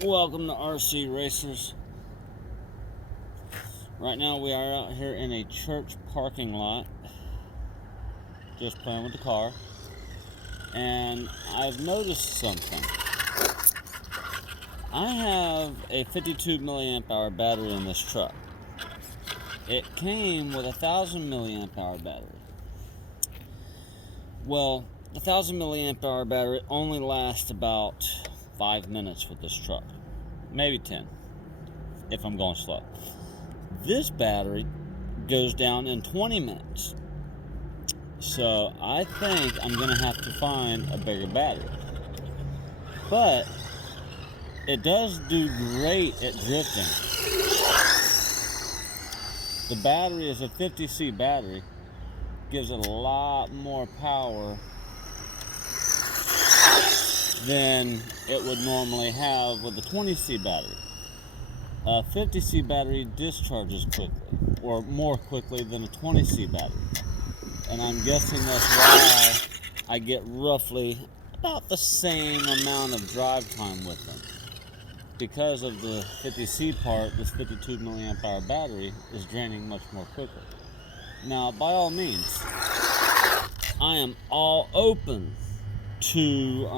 Welcome to RC.Racers. Right now we are out here in a church parking lot, just playing with the car, and I've noticed something. I have a 52 milliamp hour battery in this truck. It came with a 1000 milliamp hour battery. Well, the 1000 milliamp hour battery only lasts about 5 minutes with this truck, maybe 10 if I'm going slow. This battery goes down in 20 minutes, so I think I'm gonna have to find a bigger battery. But it does do great at drifting. The battery is a 50C battery, gives it a lot more power than it would normally have with a 20C battery. A 50C battery discharges quickly, or more quickly than a 20C battery. And I'm guessing that's why I get roughly about the same amount of drive time with them. Because of the 50C part, this 52 milliamp hour battery is draining much more quickly. Now, by all means, I am all open to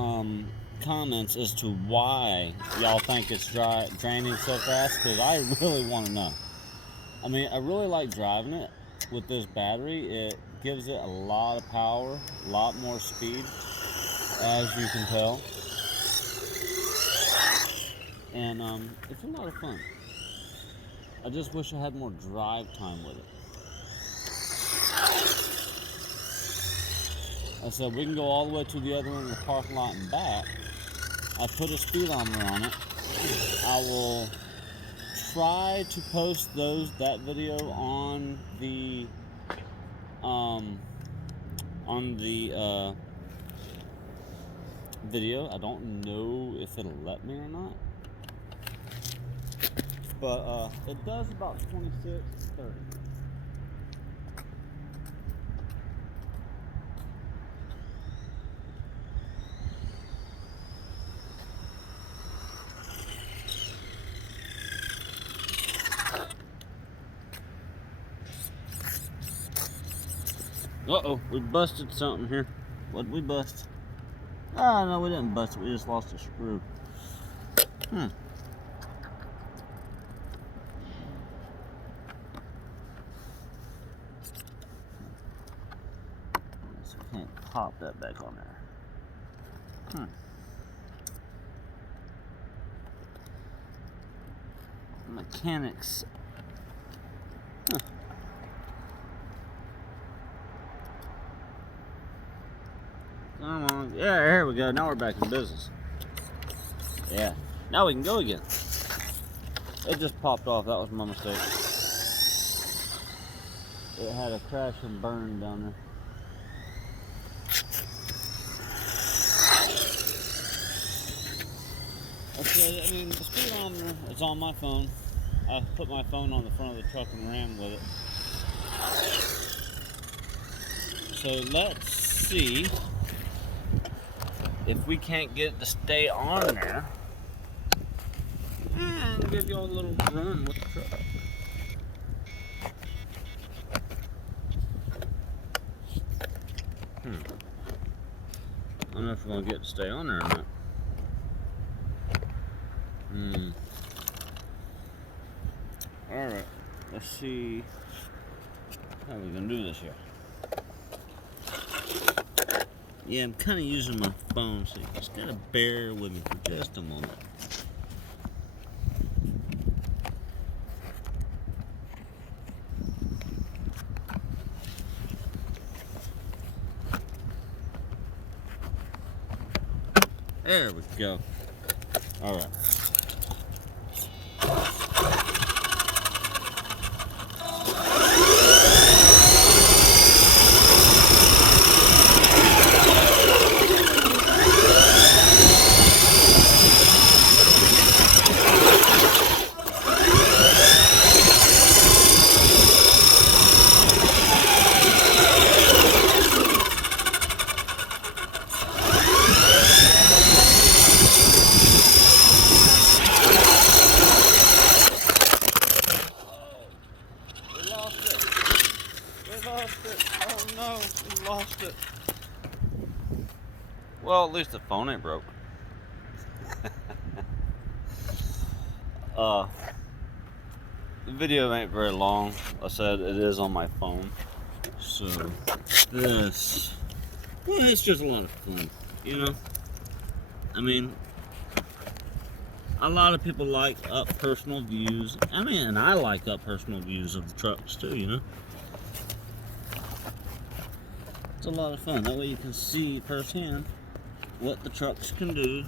comments as to why y'all think it's draining so fast, because I really want to know. I mean, I really like driving it with this battery. It gives it a lot of power, a lot more speed, as you can tell, and it's a lot of fun. I just wish I had more drive time with it. I said we can go all the way to the other end of the parking lot and back. I put a speedometer on it. I will try to post that video on the video. I don't know if it'll let me or not, but it does about 26 to 30. Uh-oh, we busted something here. What did we bust? Ah, no, we didn't bust it. We just lost a screw. So we can't pop that back on there. Mechanics. Come on. Yeah, here we go. Now we're back in business. Yeah. Now we can go again. It just popped off. That was my mistake. It had a crash and burn down there. Okay, I mean, the speedometer is on my phone. I put my phone on the front of the truck and ran with it. So let's see if we can't get it to stay on there and give you a little run with the truck. I don't know if we're going to get it to stay on there or not. Alright, let's see how we're going to do this here. Yeah, I'm kind of using my phone, so you just got to bear with me for just a moment. There we go. All right. Well, at least the phone ain't broke. The video ain't very long. I said it is on my phone. So this, well, it's just a lot of fun, you know. I mean, a lot of people like up personal views. I mean, and I like up personal views of the trucks too, you know. It's a lot of fun. That way you can see firsthand what the trucks can do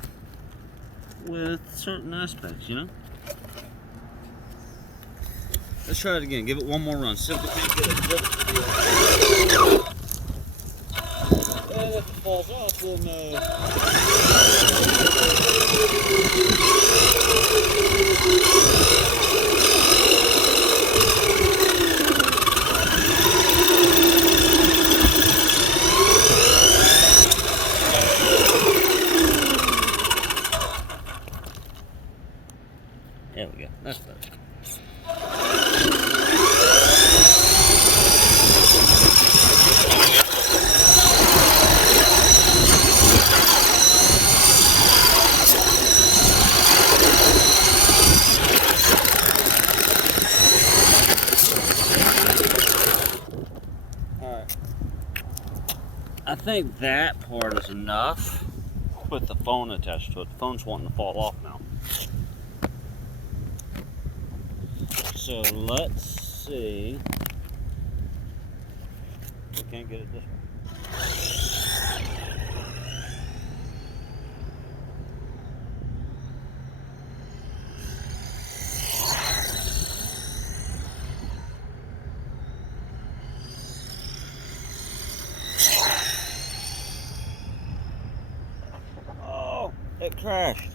with certain aspects, you know. Let's try it again. Give it one more run. See if we can't get it just video. And if it falls off, we'll know. There we go. That's better. Alright. I think that part is enough with the phone attached to it. The phone's wanting to fall off now. So let's see. We can't get it this way. Oh, it crashed.